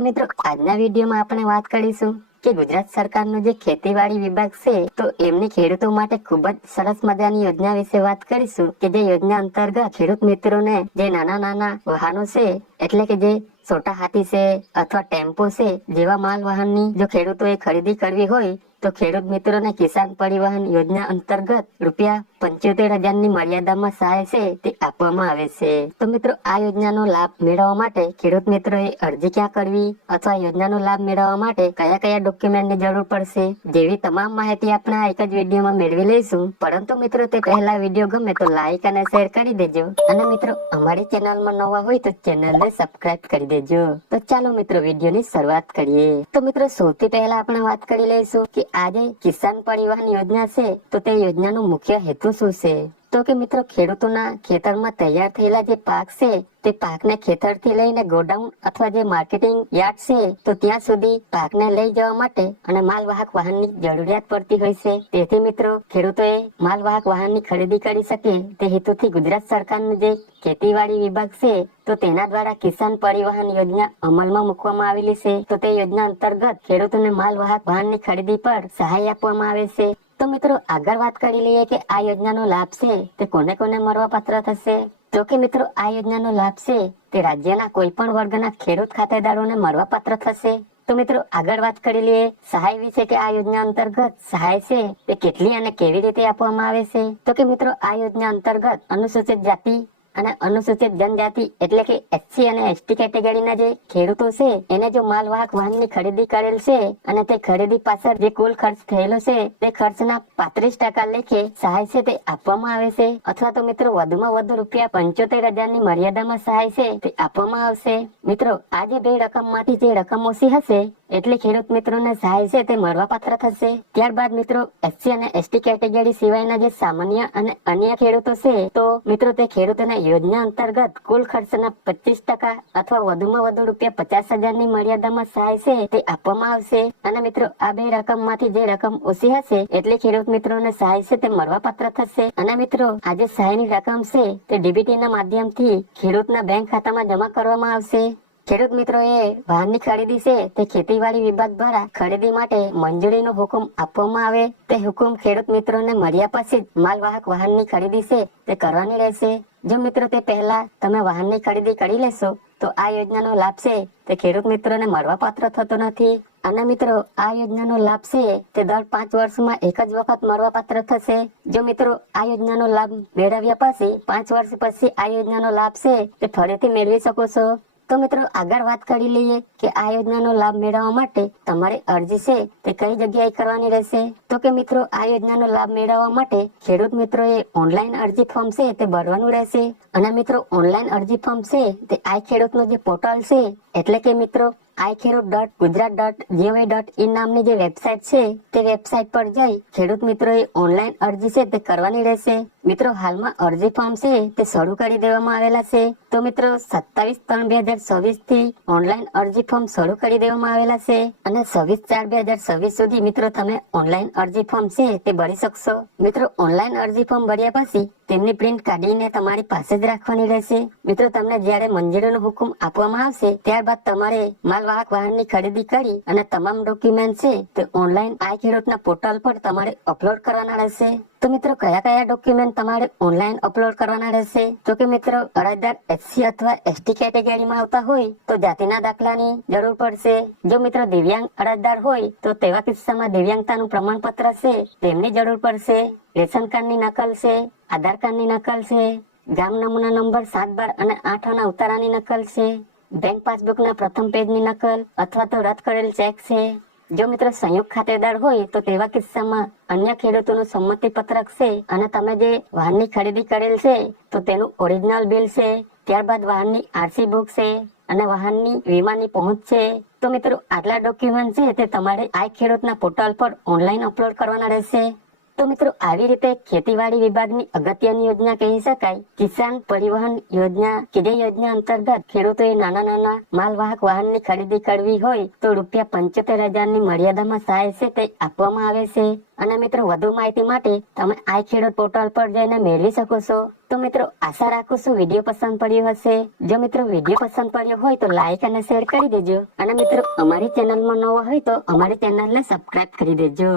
તો મિત્રો આજના વિડીયોમાં આપણે વાત કરીશું કે ગુજરાત સરકારનો જે ખેતીવાડી વિભાગ છે તો એમની ખેડૂતો માટે ખૂબ જ સરસ મજાની યોજના વિશે વાત કરીશું કે જે યોજના અંતર્ગત ખેડૂત મિત્રોને જે નાના વાહનો છે એટલે કે જે છોટા હાથી છે અથવા ટેમ્પો છે જેવા માલ વાહનની જો ખેડૂતોએ ખરીદી કરવી હોય તો ખેડૂત મિત્રોને કિસાન પરિવહન યોજના અંતર્ગત ₹75,000ની મર્યાદામાં સહાય છે તે આપવામાં આવે છે। તો મિત્રો આ યોજનાનો લાભ મેળવવા માટે ખેડૂત મિત્રોએ અરજી ક્યાં કરવી અથવા યોજનાનો લાભ મેળવવા માટે કયા ડોક્યુમેન્ટની જરૂર પડશે જેવી તમામ માહિતી આપણે આ એક જ વિડીયોમાં મેળવી લઈશું। પરંતુ મિત્રો તે પહેલા વિડીયો ગમે તો લાઈક અને શેર કરી દેજો અને મિત્રો અમારી ચેનલમાં નવા હોય તો ચેનલને સબસ્ક્રાઇબ કરી દેજો। તો ચાલો મિત્રો વિડીયોની શરૂઆત કરીએ। તો મિત્રો સૌથી પહેલા આપણે વાત કરી લઈશું કે આજે કિસાન પરિવહન યોજના છે તો તે યોજનાનો મુખ્ય હેતુ શું છે। તો કે મિત્રો ખેડૂતોના ખેતરમાં તૈયાર થયેલા જે પાક છે તે પાકને ખેતરથી લઈને ગોડાઉન અથવા જે માર્કેટિંગ યાર્ડ છે તો ત્યાં સુધી પાકને લઈ જવા માટે અને માલવાહક વાહનની જરૂરિયાત પડતી હોય છે। તેથી મિત્રો ખેડૂતોએ માલવાહક વાહનની ખરીદી કરી શકે તે હેતુથી ગુજરાત સરકારનું જે ખેતીવાડી વિભાગ છે તો તેના દ્વારા કિસાન પરિવહન યોજના અમલમાં મૂકવામાં આવેલી છે। તો તે યોજના અંતર્ગત ખેડૂતોને માલવાહક વાહનની ખરીદી પર સહાય આપવામાં આવે છે। તો મિત્રો આગળ વાત કરી લઈએ કે આ યોજનાનો લાભ છે તે કોને કોને મળવા પાત્ર થશે। તો કે મિત્રો આ યોજનાનો લાભ છે તે રાજ્યના કોઈ પણ વર્ગના ખેડૂત ખાતેદારોને મળવા પાત્ર થશે। તો મિત્રો આગળ વાત કરી લઈએ સહાય વિશે કે આ યોજના અંતર્ગત સહાય છે તે કેટલી અને કેવી રીતે આપવામાં આવે છે। તો કે મિત્રો આ યોજના અંતર્ગત અનુસૂચિત જાતિ અને અનુસૂચિત જનજાતિ એટલે કે એસસી અને એસટી કેટેગરીના જે ખેડૂતો છે એને જો માલવાહક વાહનની ખરીદી કરેલ છે અને તે ખરીદી પાછળ જે કુલ ખર્ચ થયેલો છે તે ખર્ચના 35% લેખે સહાય છે તે આપવામાં આવે છે। અથવા તો મિત્રો વધુમાં વધુ ₹75,000ની મર્યાદામાં સહાય છે તે આપવામાં આવશે। મિત્રો આ જે બે રકમમાંથી જે રકમ ઓછી હશે એટલે ખેડૂત મિત્રોને સહાય છે તે મળવાપાત્ર થશે। ત્યારબાદ મિત્રો એસસી અને એસટી કેટેગરી સિવાયના જે સામાન્ય અને અન્ય ખેડૂતો છે તો મિત્રો તે ખેડૂતોને યોજના અંતર્ગત કુલ ખર્ચના 25% અથવા વધુમાં વધુ ₹50,000ની મર્યાદામાં સહાય છે તે આપવામાં આવશે। અને મિત્રો આ બે રકમમાંથી જે રકમ ઓછી હશે એટલે ખેડૂત મિત્રોને સહાય છે તે મળવાપાત્ર થશે। અને મિત્રો આ જે સહાયની રકમ છે તે ડીબીટીના માધ્યમથી ખેડૂતના બેંક ખાતામાં જમા કરવામાં આવશે। ખેડૂત મિત્રોએ વાહનની ખરીદી છે તે ખેતીવાડી વિભાગ દ્વારા ખરીદી માટે મંજૂરીનો હુકમ આપવામાં આવે તે હુકમ ખેડૂત મિત્રોને મળ્યા પછી જ માલવાહક વાહનની ખરીદી છે તે કરવાની રહેશે। જો મિત્રો તે પહેલા તમે વાહનની ખરીદી કરી લેશો તો આ યોજનાનો લાભ છે તે ખેડૂત મિત્રોને મળવાપાત્ર થતો નથી। અને મિત્રો આ યોજનાનો લાભ છે તે દર 5 વર્ષમાં એક જ વખત મળવાપાત્ર થશે। જો મિત્રો આ યોજનાનો લાભ મેળવ્યા પછી 5 વર્ષ પછી આ યોજનાનો લાભ છે તે ફરીથી મેળવી શકો છો। તો મિત્રો આગળ વાત કરી લઈએ કે આ યોજનાનો લાભ મેળવવા માટે તમારી અરજી છે તે કઈ જગ્યાએ કરવાની રહેશે। તો કે મિત્રો આ યોજનાનો લાભ મેળવવા માટે ખેડૂત મિત્રોએ ઓનલાઈન અરજી ફોર્મ છે તે ભરવાનું રહેશે। અને મિત્રો ઓનલાઈન અરજી ફોર્મ છે તે આ ખેડૂતનું જે પોર્ટલ છે એટલે કે મિત્રો iKheડૂત.gujarat.gov.in નામની જે વેબસાઇટ છે તે વેબસાઇટ પર જઈ ખેડૂત મિત્રોએ ઓનલાઈન અરજી છે તે કરવાની રહેશે। મિત્રો હાલમાં અરજી ફોર્મ છે તે શરૂ કરી દેવામાં આવેલા છે। તો મિત્રો 27/3/2024 થી ઓનલાઈન અરજી ફોર્મ શરૂ કરી દેવામાં આવેલા છે અને 26/4/2026 સુધી મિત્રો તમે ઓનલાઈન અરજી ફોર્મ છે તે ભરી શકશો। મિત્રો ઓનલાઈન અરજી ફોર્મ ભર્યા પછી તેમની પ્રિન્ટ કાઢીને તમારી પાસે જ રાખવાની રહેશે। મિત્રો તમને જ્યારે મંજૂરીનો હુકમ આપવામાં આવશે ત્યારબાદ તમારે માલવાહક વાહનની ખરીદી કરી અને તમામ ડોક્યુમેન્ટ છે તે ઓનલાઈન iKheડૂતના પોર્ટલ પર તમારે અપલોડ કરવાના રહેશે। તો મિત્રો કયા ડોક્યુમેન્ટ તમારે ઓનલાઈન અપલોડ કરવાના રહેશે। તો કે મિત્રો અરજદાર એસસી અથવા એસટી કેટેગરીમાં આવતા હોય તો જાતિના દાખલાની જરૂર પડશે। જો મિત્રો દિવ્યાંગ અરજદાર હોય તો તેવા કિસ્સામાં દિવ્યાંગતાનું પ્રમાણપત્ર છે તેમની જરૂર પડશે। રેશન કાર્ડની નકલ છે, આધાર કાર્ડની નકલ છે, ગામ નમૂના નંબર 7, 12 અને 8 આના ઉતારાની નકલ છે, બેંક પાસબુકના પ્રથમ પેજની નકલ અથવા તો રદ કરેલ ચેક છે। જો મિત્રો સંયુક્ત ખાતેદાર હોય તો તેવા કિસ્સામાં અન્ય ખેડૂતોનું સંમતિ પત્રક છે અને તમે જે વાહનની ખરીદી કરેલ છે તો તેનું ઓરિજિનલ બિલ છે। ત્યારબાદ વાહનની આરસી બુક છે અને વાહનની વીમાની પહોંચ છે। તો મિત્રો આટલા ડોક્યુમેન્ટ છે તે તમારે iKheડૂતના પોર્ટલ પર ઓનલાઈન અપલોડ કરવાના રહેશે। તો મિત્રો આવી રીતે ખેતીવાડી વિભાગની અગત્યની યોજના કહી શકાય કિસાન પરિવહન યોજના કે જે યોજના અંતર્ગત ખેડૂતોએ નાના માલવાહક વાહનની ખરીદી કરવી હોય તો ₹75,000 ની મર્યાદામાં સહાય છે તે આપવામાં આવે છે। અને મિત્રો વધુ માહિતી માટે તમે આ ખેડૂત પોર્ટલ પર જઈને મેળવી શકો છો। તો મિત્રો આશા રાખું છું વિડીયો પસંદ પડ્યો હશે। જો મિત્રો વિડીયો પસંદ પડ્યો હોય તો લાઈક અને શેર કરી દેજો અને મિત્રો અમારી ચેનલમાં નવા હોય તો અમારી ચેનલને સબસ્ક્રાઇબ કરી દેજો।